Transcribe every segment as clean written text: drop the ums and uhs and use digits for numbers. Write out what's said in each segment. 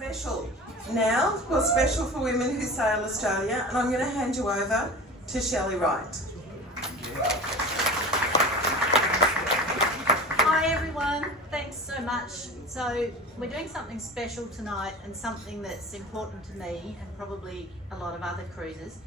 special. Now, well, special for Women Who Sail Australia, and I'm going to hand you over to Shelley Wright. Hi everyone, thanks so much. So we're doing something special tonight and something that's important to me and probably a lot of other cruisers.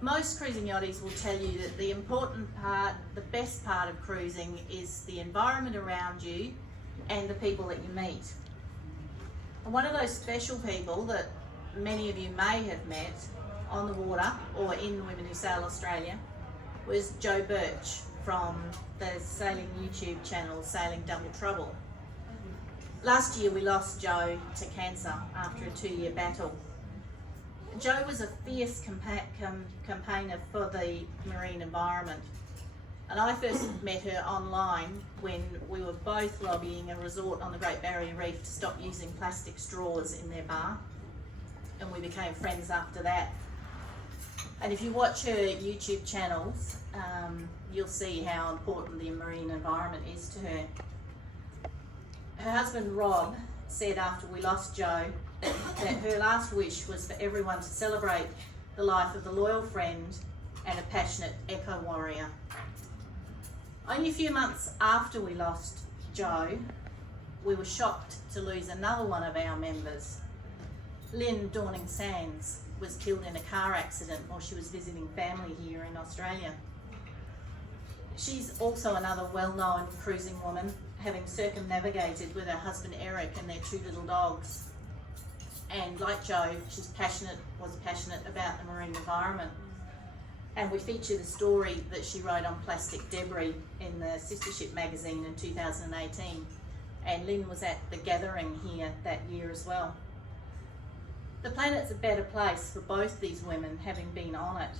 Most cruising yachties will tell you that the important part, the best part of cruising is the environment around you and the people that you meet. And one of those special people that many of you may have met on the water or in Women Who Sail Australia was Jo Birch from the sailing YouTube channel Sailing Double Trouble. Last year we lost Jo to cancer after a 2-year battle. Jo was a fierce campaigner for the marine environment, and I first met her online when we were both lobbying a resort on the Great Barrier Reef to stop using plastic straws in their bar, and we became friends after that. And if you watch her YouTube channels, you'll see how important the marine environment is to her. Her husband Rob said after we lost Jo that her last wish was for everyone to celebrate the life of a loyal friend and a passionate eco warrior. Only a few months after we lost Jo, we were shocked to lose another one of our members. Lynn, Dorning-Sands, was killed in a car accident while she was visiting family here in Australia. She's also another well-known cruising woman, having circumnavigated with her husband Eric and their 2 little dogs. And like Jo, was passionate about the marine environment. And we featured a story that she wrote on plastic debris in the Sister Ship magazine in 2018. And Lynn was at the gathering here that year as well. The planet's a better place for both these women having been on it.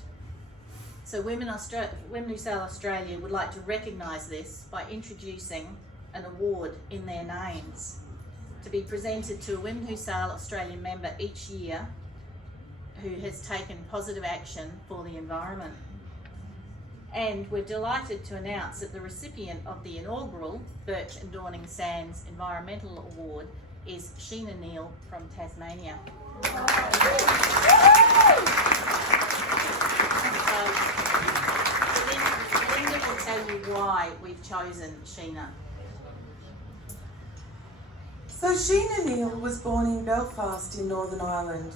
So Women Who Sail Australia would like to recognise this by introducing an award in their names to be presented to a Women Who Sail Australia member each year who has taken positive action for the environment. And we're delighted to announce that the recipient of the inaugural Birch and Dorning-Sands Environmental Award is Sheenagh Neill from Tasmania. Linda will tell you why we've chosen Sheenagh. So Sheenagh Neill was born in Belfast in Northern Ireland.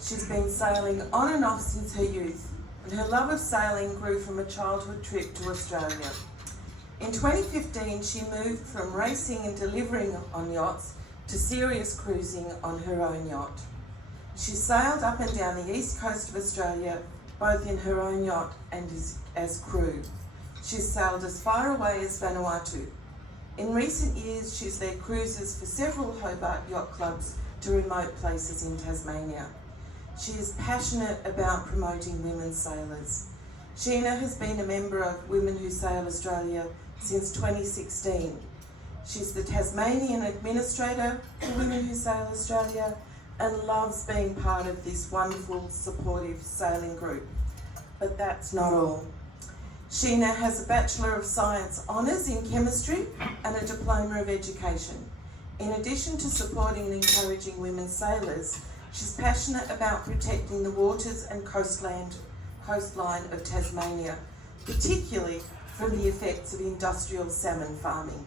She's been sailing on and off since her youth, and her love of sailing grew from a childhood trip to Australia. In 2015, she moved from racing and delivering on yachts to serious cruising on her own yacht. She sailed up and down the east coast of Australia, both in her own yacht and as crew. She's sailed as far away as Vanuatu. In recent years, she's led cruises for several Hobart yacht clubs to remote places in Tasmania. She is passionate about promoting women sailors. Sheenagh has been a member of Women Who Sail Australia since 2016. She's the Tasmanian administrator for Women Who Sail Australia and loves being part of this wonderful, supportive sailing group. But that's not all. Sheenagh has a Bachelor of Science Honours in Chemistry and a Diploma of Education. In addition to supporting and encouraging women sailors, she's passionate about protecting the waters and coastline of Tasmania, particularly from the effects of industrial salmon farming.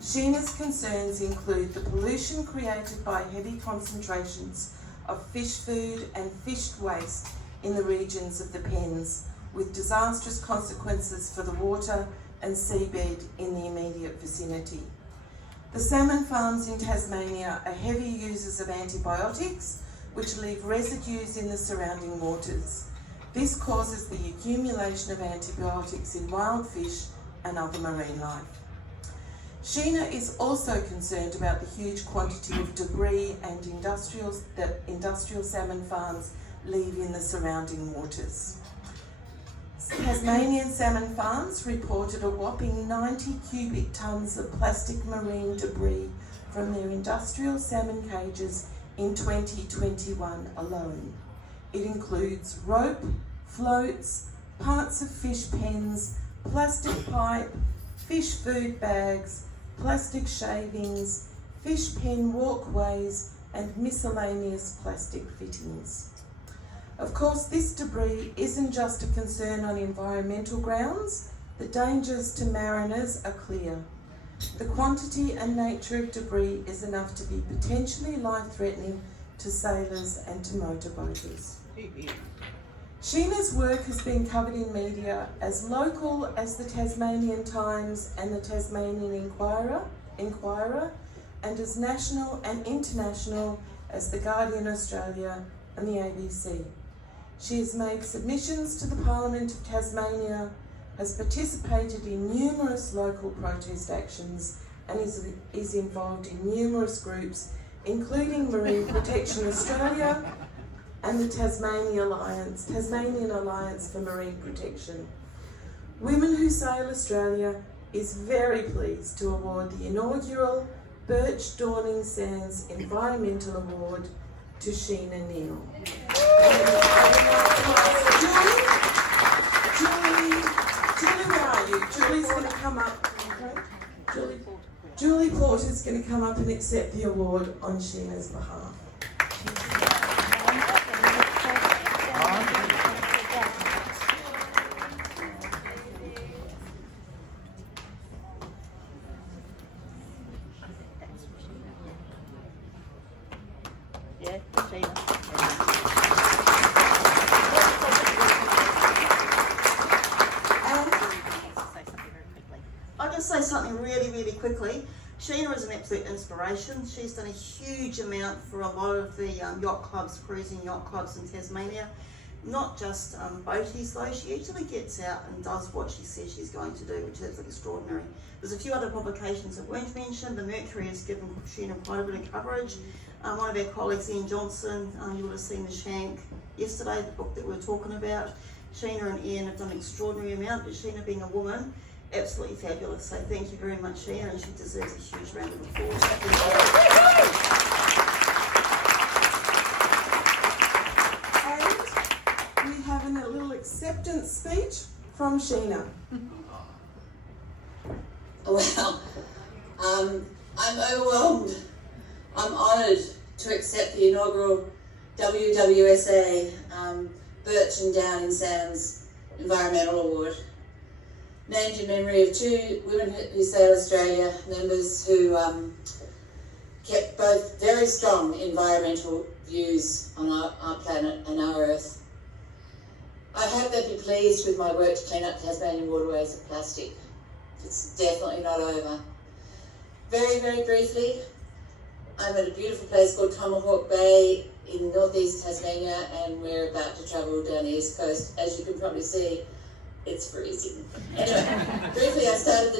Sheenagh's concerns include the pollution created by heavy concentrations of fish food and fish waste in the regions of the pens, with disastrous consequences for the water and seabed in the immediate vicinity. The salmon farms in Tasmania are heavy users of antibiotics, which leave residues in the surrounding waters. This causes the accumulation of antibiotics in wild fish and other marine life. Sheenagh is also concerned about the huge quantity of debris and that industrial salmon farms leave in the surrounding waters. Tasmanian salmon farms reported a whopping 90 cubic tonnes of plastic marine debris from their industrial salmon cages in 2021 alone. It includes rope, floats, parts of fish pens, plastic pipe, fish food bags, plastic shavings, fish pen walkways and miscellaneous plastic fittings. Of course, this debris isn't just a concern on environmental grounds. The dangers to mariners are clear. The quantity and nature of debris is enough to be potentially life-threatening to sailors and to motorboaters. Sheenagh's work has been covered in media as local as the Tasmanian Times and the Tasmanian Inquirer, and as national and international as the Guardian Australia and the ABC. She has made submissions to the Parliament of Tasmania, has participated in numerous local protest actions, and is involved in numerous groups, including Marine Protection Australia and the Tasmanian Alliance for Marine Protection. Women Who Sail Australia is very pleased to award the inaugural Birch Dorning-Sands Environmental Award to Sheenagh Neill. Julie, where are you? Julie's going to come up. Julie Porter's going to come up and accept the award on Sheenagh's behalf. Yeah, Sheenagh. I'll just say something really quickly. Sheenagh is an absolute inspiration. She's done a huge amount for a lot of the yacht clubs, cruising yacht clubs in Tasmania. Not just boaties though, she actually gets out and does what she says she's going to do, which is extraordinary. There's a few other publications that weren't mentioned. The Mercury has given Sheenagh quite a bit of coverage. One of our colleagues, Ian Johnson, you would have seen The Shank yesterday, the book that we were talking about. Sheenagh and Ian have done an extraordinary amount, but Sheenagh, being a woman, absolutely fabulous. So thank you very much, Sheenagh, and she deserves a huge round of applause. And we have a little acceptance speech from Sheenagh. Well, I'm overwhelmed. I'm honoured to accept the inaugural WWSA Birch and Dorning-Sands Environmental Award, named in memory of two Women Who Sail Australia members who kept both very strong environmental views on our planet and our Earth. I hope they'll be pleased with my work to clean up Tasmanian waterways of plastic. It's definitely not over. Very briefly, I'm at a beautiful place called Tomahawk Bay in northeast Tasmania, and we're about to travel down the east coast. As you can probably see, it's freezing. Anyway, briefly, I started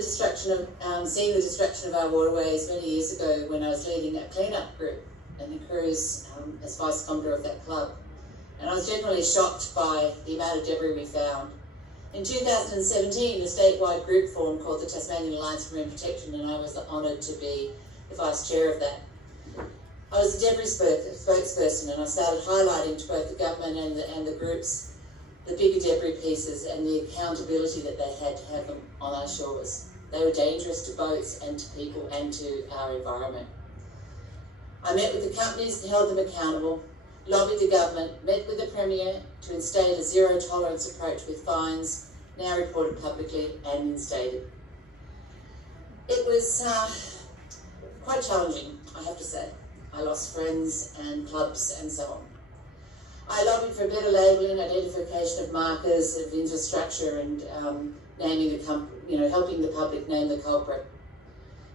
seeing the destruction of our waterways many years ago when I was leading a clean-up group and a cruise as vice commodore of that club. And I was generally shocked by the amount of debris we found. In 2017, a statewide group formed called the Tasmanian Alliance for Marine Protection, and I was honoured to be the vice chair of that. I was a debris spokesperson, and I started highlighting to both the government and the groups the bigger debris pieces and the accountability that they had to have them on our shores. They were dangerous to boats and to people and to our environment. I met with the companies and held them accountable, lobbied the government, met with the Premier to instate a zero-tolerance approach with fines, now reported publicly and instated. It was quite challenging, I have to say. I lost friends and clubs and so on. I lobbied for better labelling, identification of markers of infrastructure, and helping the public name the culprit.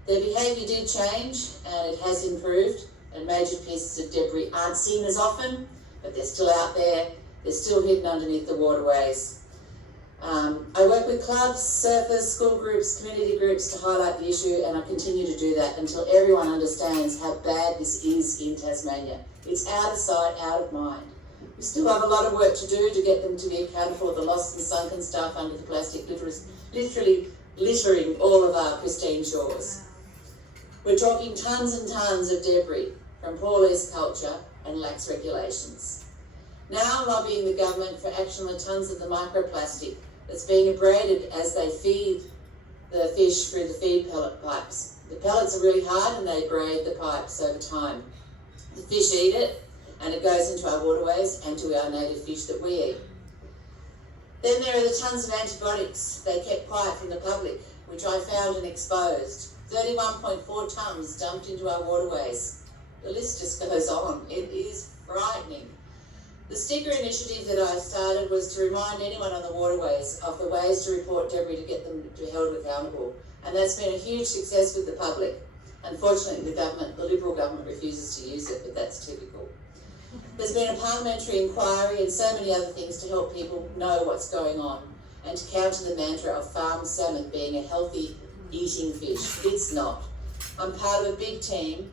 Their behaviour did change, and it has improved, and major pieces of debris aren't seen as often, but they're still out there. They're still hidden underneath the waterways. I work with clubs, surfers, school groups, community groups to highlight the issue, and I continue to do that until everyone understands how bad this is in Tasmania. It's out of sight, out of mind. We still have a lot of work to do to get them to be accountable for the lost and sunken stuff under the plastic, literally littering all of our pristine shores. We're talking tons and tons of debris from poor less culture and lax regulations. Now I'm lobbying the government for action on tons of the microplastic that's being abraded as they feed the fish through the feed pellet pipes. The pellets are really hard and they abrade the pipes over time. The fish eat it and it goes into our waterways and to our native fish that we eat. Then there are the tons of antibiotics they kept quiet from the public, which I found and exposed. 31.4 tonnes dumped into our waterways. The list just goes on. It is frightening. The sticker initiative that I started was to remind anyone on the waterways of the ways to report debris to get them to be held accountable. And that's been a huge success with the public. Unfortunately, the Liberal government refuses to use it, but that's typical. There's been a parliamentary inquiry and so many other things to help people know what's going on and to counter the mantra of farmed salmon being a healthy eating fish. It's not. I'm part of a big team,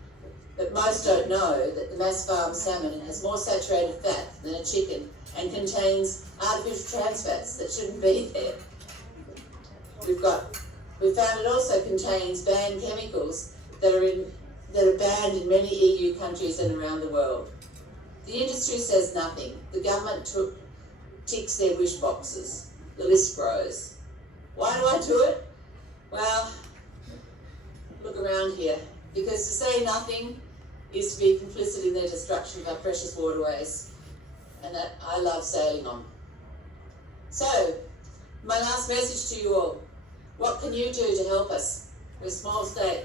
but most don't know that the mass farmed salmon has more saturated fat than a chicken and contains artificial trans fats that shouldn't be there. We found it also contains banned chemicals that are banned in many EU countries and around the world. The industry says nothing. The government ticks their wish boxes. The list grows. Why do I do it? Well, look around here. Because to say nothing is to be complicit in their destruction of our precious waterways, and that I love sailing on. So, my last message to you all. What can you do to help us? We're a small state.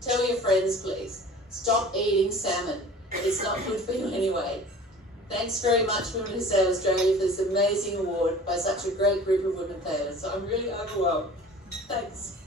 Tell your friends, please. Stop eating salmon. It's not good for you anyway. Thanks very much, Women Who Sail Australia, for this amazing award by such a great group of women sailors. So I'm really overwhelmed. Thanks.